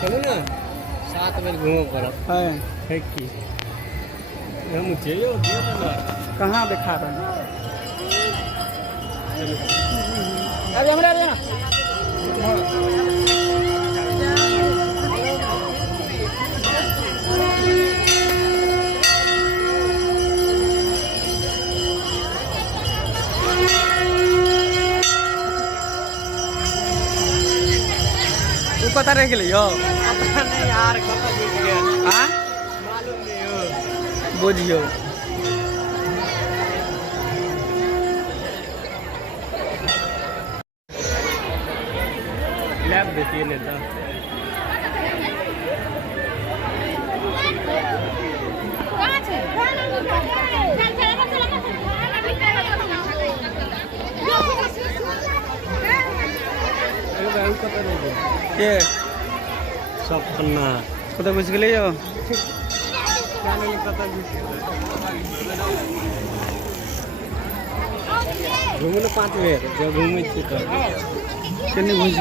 चलो ना 7 बजे घूमो पड़ा है कि हम चाहिए होती है ना कहाँ दिखा रहे हैं? अरे हमरा रे ना वो पता रह गया पता नहीं यार कब बुझ गया हाँ मालूम नहीं हो बुझियो लैब देती है नेता के सब पन्ना कत बुझ गए यो घूमने 5 बेर जब घूमे छी तो केने बुझ